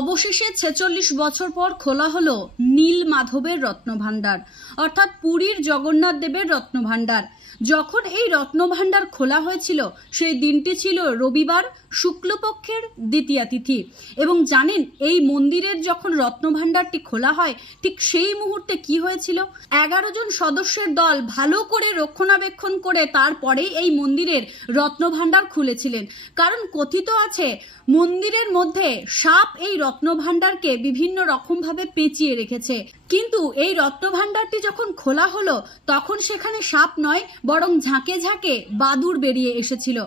অবশেষে ছেচল্লিশ বছর পর খোলা হলো নীল মাধবের রত্নভাণ্ডার অর্থাৎ পুরীর জগন্নাথ দেবের রত্নভাণ্ডার। যখন এই রত্নভাণ্ডার খোলা হয়েছিল, সেই দিনটি ছিল রবিবার, শুক্লপক্ষের দ্বিতীয়া তিথি। এবং জানেন, এই মন্দিরের যখন রত্নভাণ্ডারটি খোলা হয়, ঠিক সেই মুহূর্তে কি হয়েছিল? এগারো জন সদস্যের দল ভালো করে রক্ষণাবেক্ষণ করে তারপরেই এই মন্দিরের রত্নভাণ্ডার খুলেছিলেন। কারণ কথিত আছে, মন্দিরের মধ্যে সাপ এই রত্নভাণ্ডারকে বিভিন্ন রকমভাবে পেঁচিয়ে রেখেছে। কিন্তু এই রত্নভাণ্ডারটি যখন খোলা হলো, তখন সেখানে সাপ নয়, বরং ঝাঁকে ঝাঁকে বাদুর বেরিয়ে এসেছিল।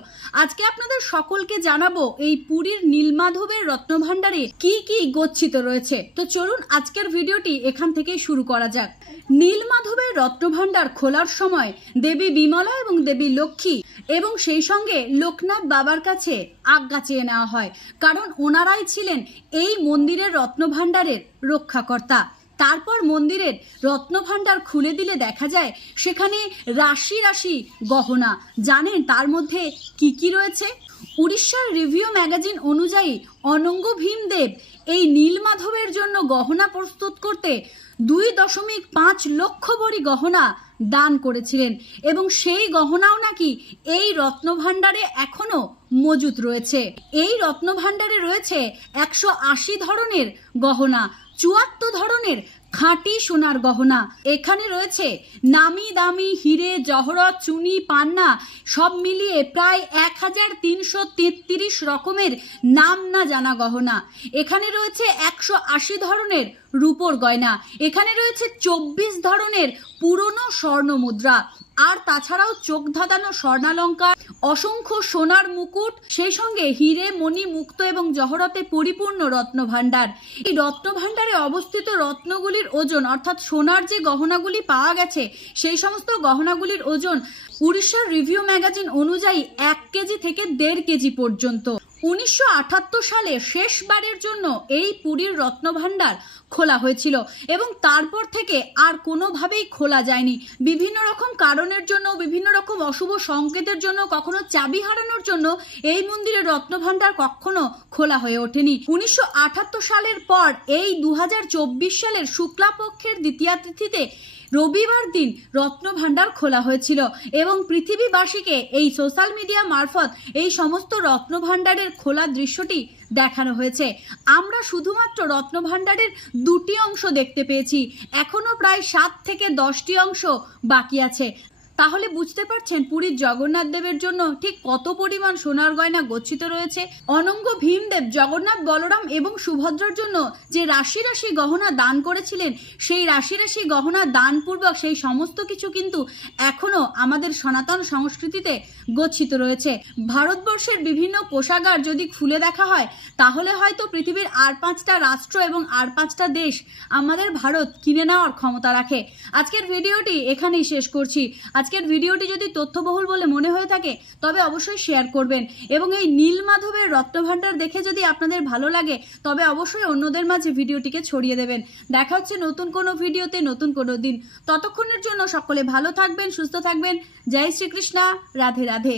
আজকে আপনাদের সকলকে জানাব এই পুরীর নীলমাধবের রত্নভাণ্ডারে কি কি গচ্ছিত রয়েছে। তো চলুন আজকের ভিডিওটি এখান থেকেই শুরু করা যাক। নীলমাধবের রত্নভাণ্ডার খোলার সময় দেবী বিমলা এবং দেবী লক্ষ্মী এবং সেই সঙ্গে লোকনাথ বাবার কাছে আজ্ঞা চেয়ে নেওয়া হয়, কারণ ওনারাই ছিলেন এই মন্দিরের রত্নভাণ্ডারের রক্ষাকর্তা। তারপর মন্দিরের রত্নভাণ্ডার খুলে দিলে দেখা যায় সেখানে রাশি রাশি গহনা। জানেন তার মধ্যে কি কি রয়েছে? উড়িষ্যার রিভিউ ম্যাগাজিন অনুযায়ী অনঙ্গ ভীমদেব এই নীলমাধবের জন্য গহনা প্রস্তুত করতে দুই দশমিক পাঁচ লক্ষ বড়ি গহনা দান করেছিলেন এবং সেই গহনাও নাকি এই রত্নভাণ্ডারে এখনও মজুত রয়েছে। এই রত্নভাণ্ডারে রয়েছে একশো আশি ধরনের গহনা। চুয়াত্তর ধরনের খাঁটি সোনার গহনা। এখানে রয়েছে নামি দামি হিরে, জহরত, চুনি, পান্না, সব মিলিয়ে প্রায় এক হাজার তিনশো তেত্রিশ রকমের নাম না জানা গহনা। এখানে রয়েছে একশো আশি ধরনের রূপোর গয়না। এখানে রয়েছে চব্বিশ ধরনের পুরনো স্বর্ণ মুদ্রা। আর তাছাড়াও চোখ ধাঁধানো স্বর্ণালঙ্কার, অসংখ্য সোনার মুকুট, সেই সঙ্গে হিরে, মণি, মুক্ত এবং জহরতে পরিপূর্ণ রত্নভাণ্ডার। এই রত্নভাণ্ডারে অবস্থিত রত্নগুলির ওজন, অর্থাৎ সোনার যে গহনাগুলি পাওয়া গেছে, সেই সমস্ত গহনাগুলির ওজন উড়িষ্যার রিভিউ ম্যাগাজিন অনুযায়ী এক কেজি থেকে দেড় কেজি পর্যন্ত। উনিশশো আটাত্তর সালে শেষবারের জন্য এই পুরীর রত্নভাণ্ডার খোলা হয়েছিল এবং তারপর থেকে আর কোনোভাবেই খোলা যায়নি। বিভিন্ন রকম কারণের জন্য, বিভিন্ন রকম অশুভ সংকেতের জন্য, কখনো চাবি হারানোর জন্য এই মন্দিরের রত্নভাণ্ডার কখনো খোলা হয়ে ওঠেনি। উনিশশো আটাত্তর সালের পর এই দু হাজার চব্বিশ সালের শুক্লাপক্ষের দ্বিতীয়া তিথিতে রবিবার দিন রত্নভাণ্ডার খোলা হয়েছিল এবং পৃথিবীবাসীকে এই সোশ্যাল মিডিয়া মারফত এই সমস্ত রত্নভাণ্ডারের খোলা দৃশ্যটি দেখানো হয়েছে। আমরা শুধুমাত্র রত্নভাণ্ডারের দুটি অংশ দেখতে পেয়েছি। এখনও প্রায় সাত থেকে দশটি অংশ বাকি আছে। তাহলে বুঝতে পারছেন পুরীর জগন্নাথ দেবের জন্য ঠিক কত পরিমাণ সোনার গয়না গচ্ছিত রয়েছে? অনঙ্গ ভীমদেব, জগন্নাথ, বলরাম এবং সুভদ্রার জন্য যে রাশি রাশি গহনা দান করেছিলেন, সেই রাশি রাশি গহনা দানপূর্বক সেই সমস্ত কিছু কিন্তু এখনও আমাদের সনাতন সংস্কৃতিতে গচ্ছিত রয়েছে। ভারতবর্ষের বিভিন্ন কোষাগার যদি খুলে দেখা হয়, তাহলে হয়তো পৃথিবীর আর পাঁচটা রাষ্ট্র এবং আর পাঁচটা দেশ আমাদের ভারত কিনে নেওয়ার ক্ষমতা রাখে। আজকের ভিডিওটি এখানেই শেষ করছি। আজকের ভিডিওটি যদি তথ্যবহুল বলে মনে হয়ে থাকে, তবে অবশ্যই শেয়ার করবেন। এবং এই নীল মাধবের রত্নভাণ্ডার দেখে যদি আপনাদের ভালো লাগে, তবে অবশ্যই অন্যদের মাঝে ভিডিওটিকে ছড়িয়ে দেবেন। দেখা হচ্ছে নতুন কোনো ভিডিওতে, নতুন কোনো দিন। ততক্ষণের জন্য সকলে ভালো থাকবেন, সুস্থ থাকবেন। জয় শ্রীকৃষ্ণা, রাধে রাধে।